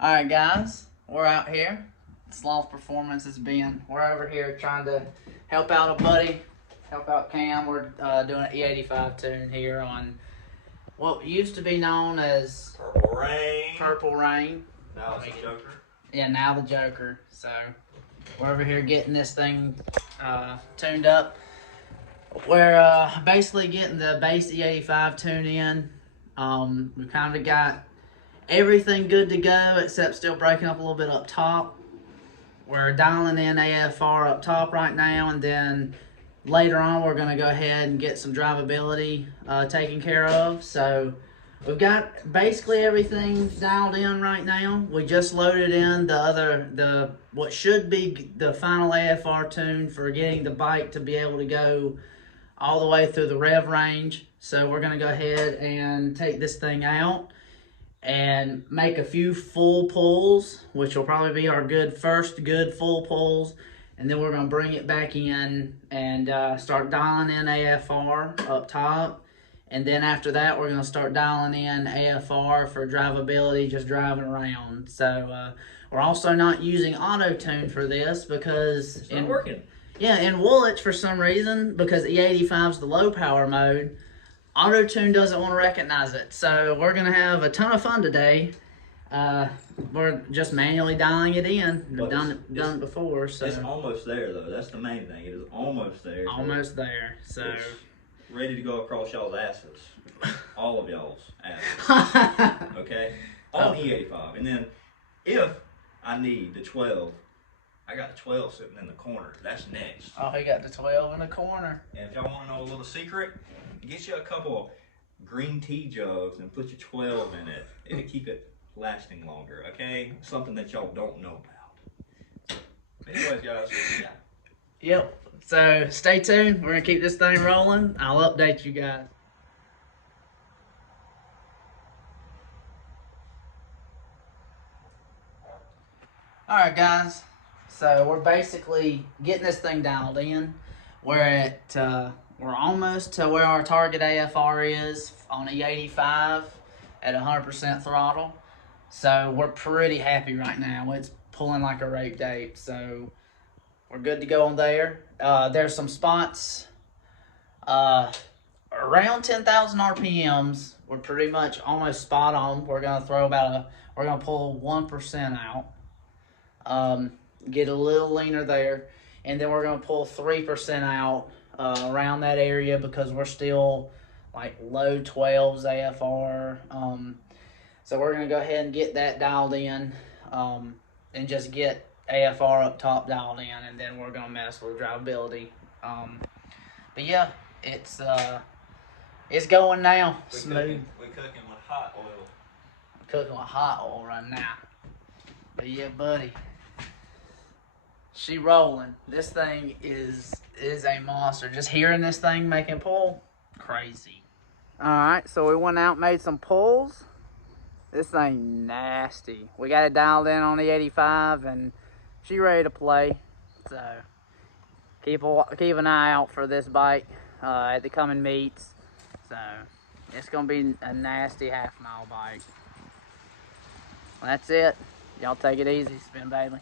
Alright guys, we're out here. Sloth Performance has been. We're over here trying to help out a buddy, help out Cam. We're doing an E85 tune here on what used to be known as Purple Rain. Now it's the Joker. Yeah, now the Joker. So we're over here getting this thing tuned up. We're basically getting the base E85 tune in. We've kind of got everything good to go except still breaking up a little bit up top. We're dialing in AFR up top right now, and then later on we're going to go ahead and get some drivability taken care of. So we've got basically everything dialed in right now. We just loaded in the what should be the final AFR tune for getting the bike to be able to go all the way through the rev range. So we're going to go ahead and take this thing out and make a few full pulls, which will probably be our first good full pulls, and then we're going to bring it back in and start dialing in AFR up top, and then after that we're going to start dialing in AFR for drivability, just driving around. So we're also not using Autotune for this because it's not working. Yeah, in Woolich for some reason, because E85 is the low power mode, Autotune doesn't want to recognize it. So we're going to have a ton of fun today. We're just manually dialing it in. We've done it before. So it's almost there, though. That's the main thing. It is almost there. Almost there. So it's ready to go across y'all's asses. All of y'all's asses. Okay? On E85. And then if I need the 12, I got the 12 sitting in the corner. That's next. Oh, he got the 12 in the corner. And if y'all want to know a little secret, get you a couple green tea jugs and put your 12 in it. It'll keep it lasting longer, okay? Something that y'all don't know about. Anyways, guys, yeah. Yep. So stay tuned. We're going to keep this thing rolling. I'll update you guys. Alright, guys. So we're basically getting this thing dialed in. We're almost to where our target AFR is on E85 at 100% throttle. So we're pretty happy right now. It's pulling like a rape date. So we're good to go on there. There's some spots around 10,000 RPMs. We're pretty much almost spot on. We're gonna we're gonna pull 1% out. Get a little leaner there, and then we're gonna pull 3% out around that area because we're still like low 12s AFR. So we're gonna go ahead and get that dialed in, and just get AFR up top dialed in, and then we're gonna mess with drivability. But yeah, it's going now. Smooth. We're cooking with hot oil. Cooking with hot oil right now. But yeah, buddy. She rolling. This thing is a monster. Just hearing this thing making pull, crazy. Alright, so we went out and made some pulls. This thing nasty. We got it dialed in on the 85 and she ready to play. So keep an eye out for this bike at the coming meets. So it's gonna be a nasty half-mile bike. Well, that's it. Y'all take it easy, Spin Bailey.